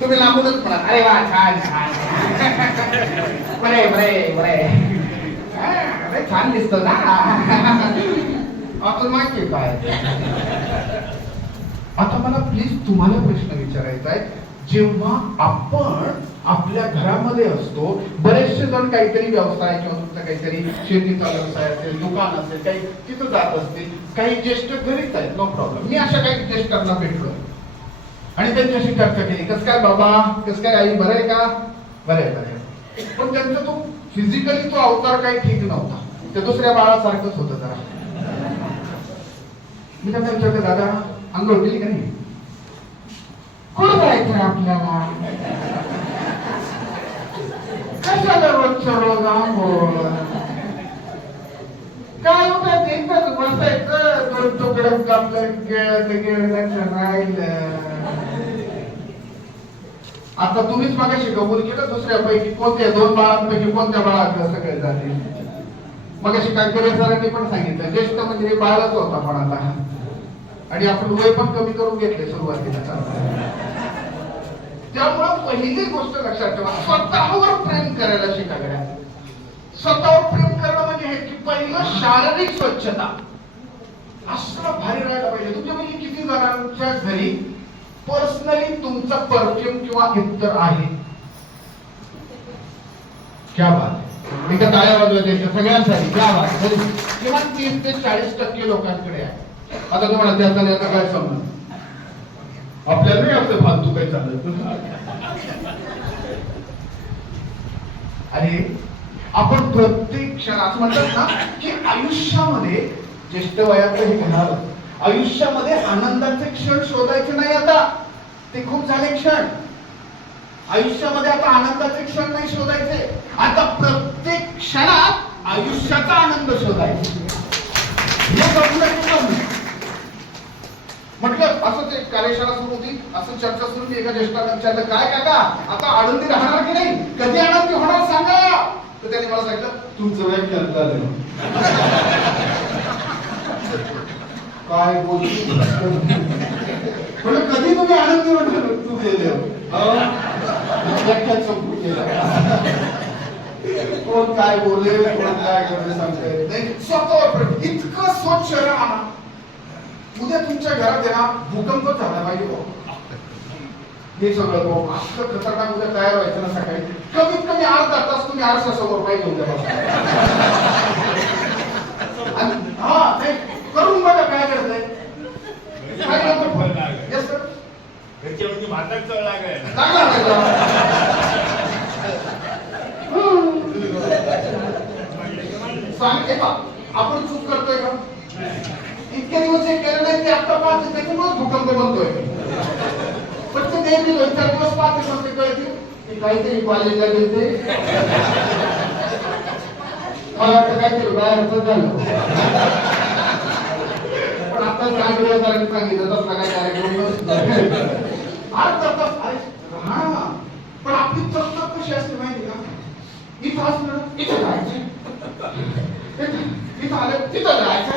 तुम्ही लांबूनच म्हणा अरे वा छान छान बरे बरे बरे अरे छान दिसतो ना तुला माहिती काय आता मला प्लीज तुम्हाला प्रश्न विचारायचा आहे जेव्हा आपण आपल्या घरामध्ये असतो बरेचसे जण काहीतरी व्यवसाय किंवा तुमचा काहीतरी शेतीचा व्यवसाय असेल दुकान असेल काही तिथं जात असतील काही ज्येष्ठ घरीच आहेत नो प्रॉब्लेम मी अशा काही ज्येष्ठांना भेटलो आणि त्यांच्याशी चर्चा केली कस काय बाबा कस काय आई बरं आहे का बरं आहे पण त्यांचा तो फिजिकली तो अवतार काही ठीक नव्हता ते दुसऱ्या बाळासारखंच होतं जरा मी त्यांना विचारलं दादा अंघोळ केली का नाही कोण जायचं आपल्याला कशाला रोजच्या रोज आंघोळ काय होतं एकच बसायचं दोन तुकडं कापलं गेलं राहिलं आता तुम्हीच मागाशी कबूल केलं दुसऱ्यापैकी कोणत्या दोन बाळांपैकी कोणत्या बाळात सगळे झाले मगाशी कांकरे सरांनी पण सांगितलं ज्येष्ठ म्हणजे बाळच होता पण आता आणि आपण वय पण कमी करून घेतले सुरुवातीला त्यामुळे पहिली गोष्ट लक्षात ठेवा स्वतःवर प्रेम करायला शिकायला स्वतःवर प्रेम करणं म्हणजे हे की पहिलं शारीरिक स्वच्छता असं भारी राहायला पाहिजे तुमच्या म्हणजे किती जणांच्या घरी पर्सनली तुमचा परफ्यूम किंवा इतर आहे क्या बात एका टाळ्या वाजवायच्या सगळ्यांसाठी क्या बात किमान 30 ते 40% लोकांकडे आहे आता तुम्हाला त्याचा काय समज आपल्याला नाही असं फालतू काही चालत आणि आपण प्रत्येक क्षण असं म्हणतात ना की आयुष्यामध्ये ज्येष्ठ वयात हे घेणार आयुष्यामध्ये आनंदाचे क्षण शोधायचे नाही आता ते खूप झाले क्षण आयुष्यामध्ये आता आनंदाचे क्षण नाही शोधायचे आता प्रत्येक क्षणात आयुष्याचा आनंद शोधायचा म्हटलं असं ते कार्यशाळा सुरू होती असं चर्चा सुरू होती एका ज्येष्ठाला विचारलं काय काका आता आनंदी राहणार की नाही कधी आनंदी होणार सांगा तर त्यांनी मला सांगितलं तुमचं व्याख्यान झालं काय बोलतो म्हणजे कधी तुम्ही आनंदी होणार तू गेले व्याख्यान संपून गेला कोण काय बोलेल कोण काय करणे सांगता येत नाही स्वतःवर इतकं स्वच्छ राहा उद्या तुमच्या घरात आहे ना भूकंप झाला पाहिजे हे सगळं असं खतरनाक उद्या तयार व्हायचं ना सकाळी कमीत कमी अर्धा तास तुम्ही आरशासमोर पाहिजे उद्या हा नाही करून बघा काय करताय भातात चढ लागायला सांगते का आपण चूक करतोय का इतके दिवस हे केलं नाही ते आता पाहते त्याच्यामुळेच भूकंप बनतोय पण ते नेहमी 2-4 दिवस पाहते मग ते कळते काहीतरी कॉलेजला गेलते मला वाटतं काहीतरी बाहेरच झालं पण आता सांगितलं तसला काय कार्यक्रम हा पण आपली तत्तर कशी असते माहिती का इथं असलं इथं जायचं इथं आलं तिथं जायचं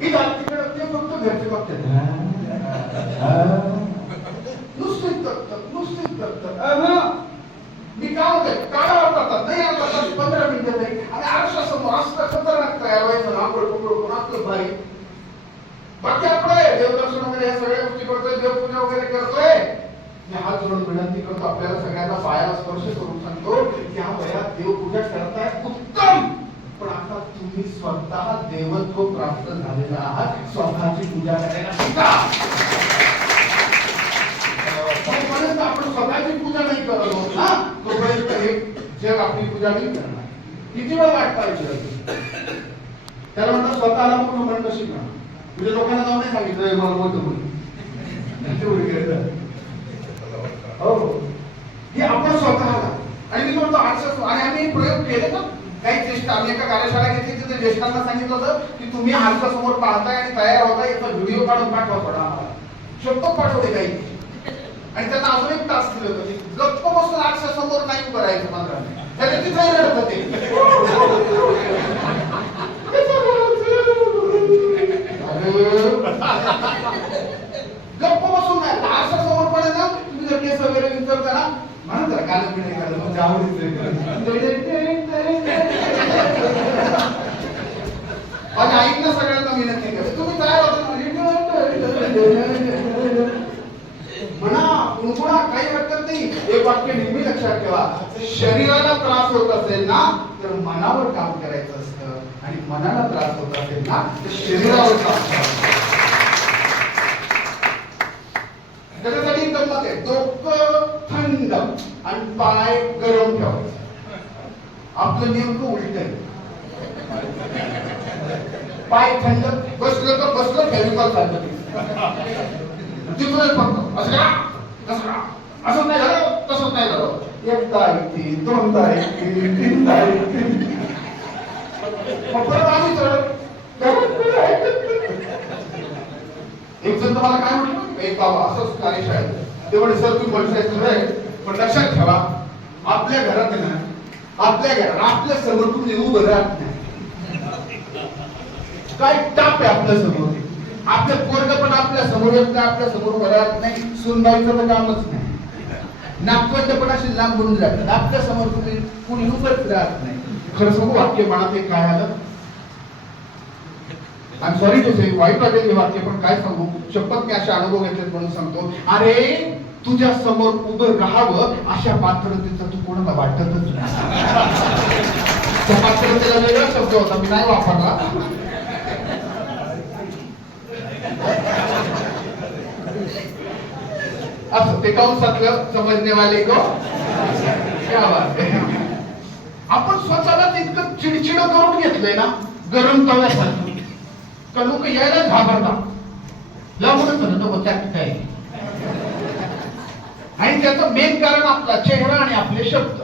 इथं आलं तिकडं ते फक्त घरचे बघतात नुसतेच मी काय होते काढावर करतात नाही करतात 15 मिनिटं तरी आणि आरशासमोर असं खतरनाक तयार व्हायचं ना आपण पकडून आपलं भाई बाकी आपलं देवदर्शन वगैरे या सगळ्या गोष्टी करतोय देवपूजा वगैरे करतोय मी हात जोडून विनंती करतो आपल्याला सगळ्यांना पायाला स्पर्श करून सांगतो या वयात देवपूजा करताय उत्तम पण आता तुम्ही स्वतः देवत्व प्राप्त झालेला आहात स्वतःची पूजा करायला शिका तोपर्यंत आपण स्वतःची पूजा नाही करत आहोत ना तोपर्यंत एक जग आपली पूजा नाही करणार किती वेळ वाट पाहिजे त्याला म्हणतात स्वतःला पूर्ण म्हणणं शिकणं म्हणजे लोकांना जाऊन नाही सांगितलं मला बोलतो हो हे आपण स्वतःला आणि मी म्हणतो आणि आम्ही प्रयोग केले ना काही ज्येष्ठ आम्ही एका कार्यशाळा घेतली तिथे ज्येष्ठांना सांगितलं होतं की तुम्ही आरसा समोर पाहताय आणि तयार होताय याचा व्हिडिओ काढून पाठवा थोडा आम्हाला शब्द पाठवले काही आणि त्यांना अजून एक तास दिलं होतं की गप्प बसून आरसा समोर नाही उभं राहायचं मात्र त्याने तिथे रडत होते गप्प बसून नाही आरसा समोर पडे ना गाणं बिणं एखादं तुमच्या माझ्या आईला सगळ्यांना विनंती करते तुम्ही काय होतं म्हणा गुणगुणा काही हरकत नाही. एक वाक्य नेहमी लक्षात ठेवा, शरीराला त्रास होत असेल ना तर मनावर काम करायचं असतं, आणि मनाला त्रास होत असेल ना तर शरीरावर काम करायचं. त्याच्यासाठी गंमत आहे, डोकं थंड आणि पाय गरम ठेवायचं. आपलं नेमकं उलट आहे, पाय थंड बसलं तर बसलं फेविकॉल सारखं तिथूनच फक्त असं करा तसं करा, असं नाही झालं तसंच नाही झालं. एकदा ऐकते, दोनदा ऐकते, तीनदा ऐकते, मग परत आम्ही एक जण तुम्हाला काय म्हटलं, एक बाबा असंच कार्यशाळेत ते म्हणे सर तुम्ही म्हणताय पण लक्षात ठेवा आपल्या घरात आहे ना, आपल्या घरात आपल्या समोर तुम्ही उभं राहत नाही. काय टाप आहे आपल्या समोर, आपलं पोरग पण आपल्या समोर येत नाही, आपल्या समोर उभं राहत नाही, सुनबाईचं तर कामच नाही, नागपंच पण अशी लांब बनून जातात, आपल्या समोर तुम्ही कुणी उभंच राहत नाही. खरं सांगू वाक्य मनात एक काय आलं, आय एम सॉरी टू से, वाईट वाटेल हे वाक्य पण काय सांगू, शपथ मी असे अनुभव घेतलेत म्हणून सांगतो. अरे तुझ्या समोर उभं राहावं अशा पात्रतेचं तू कोणाला वाटतच नाही. त्या पात्रतेला वेगळा शब्द होता, मी नाही वापरला. असं ते कंसातलं समजणे वाले को क्या बात है. आपण स्वतःलाच इतकं चिडचिड करून घेतलंय ना गरम तव्यासारखं का लोक यायला घाबरतात. लावूनच नको त्यात काय, आणि त्याचं मेन कारण आपला चेहरा आणि आपले शब्द.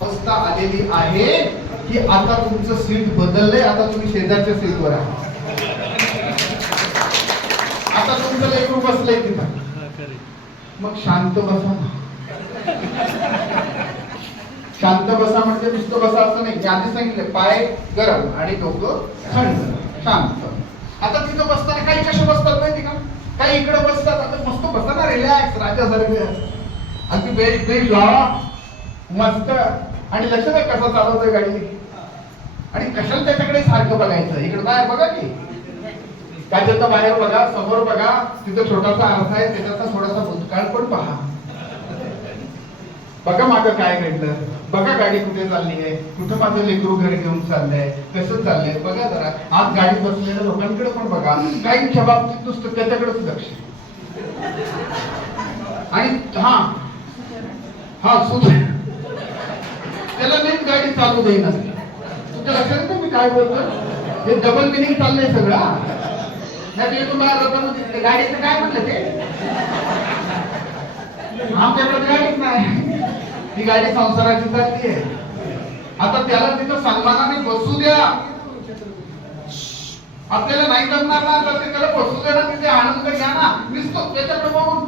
अवस्था आलेली आहे की आता तुमचं सीट बदललंय, आता तुम्ही शेजारच्या सीटवर आहात, आता तुमचं लेकरू बसलंय तिथं, मग शांत बसा. शांत बसा म्हणजे नुसतं बसा असं नाही, मी आधी सांगितलं पाय गरम आणि डोकं थंड शांत. आता तिथं बसताना काही कशा बसतात माहिती का, काही इकडे बसतात, आता मस्त बसतात ना रिलॅक्स राजासारखे, अगदी बेस्ट बेस्ट लावा मस्त, आणि लक्ष द्या कसं चालवतोय गाडी, आणि कशाला त्याच्याकडे सारखं बघायचं, इकडे बाहेर बघा की त्याच्यात बाहेर बघा, समोर बघा, तिथं छोटासा आरसा आहे त्याच्यातला थोडासा भूतकाळ पण पहा, बघा मागं काय घडलं, बघा गाडी कुठे चालली आहे, कुठं माझं लेकरू घरी घेऊन चाललंय, कसं चाललंय बघा जरा. आज गाडीत बसलेल्या लोकांकडे पण बघा, काहींच्या बाबतीत नुसतं त्याच्याकडेच लक्ष, आणि हा हा सुध त्याला नीट गाडी चालू देईना. तुमच्या लक्षात येतं मी काय बोलतो, हे डबल मिनिंग चाललंय सगळं. गाडीचं काय म्हटलं ते, आमच्याकडे गाडीच नाही, ती गाडी संसाराची चालली आहे. आता त्याला तिथं सन्मानाने बसू द्या, आपल्याला नाही जमणार ना तर ते त्याला बसू द्या ना, तिथे आनंद घ्या ना. नुसतं त्याच्याकडे बघून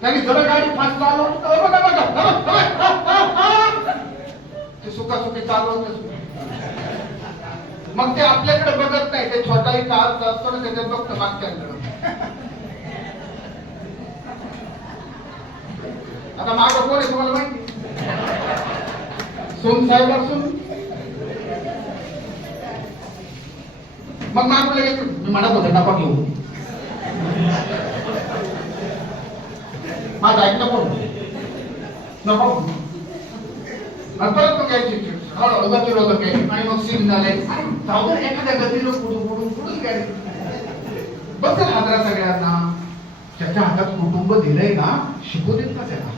त्यांनी जरा गाडी फास्ट चालवली बघा बघा ते सुखासुखी चालवतच, मग ते आपल्याकडे बघत नाही, ते छोटाही कार असतो ना त्याच्यात बघतं मागच्याकडे. आता मागं कोण आहे तुम्हाला माहिती, सोन साहेब असून मग मागून लगेच मी म्हणत होते नका घेऊ, माझं ऐकलं कोण नको, परत मग यायची गतिरोधक आहे, आणि मग सिग्नल आहे, आणि जाऊ दे एखाद्या गतीनं पुढून गाडी बघ हादरा सगळ्यांना. त्याच्या हातात कुटुंब दिलंय ना, शिकू देत का त्याला.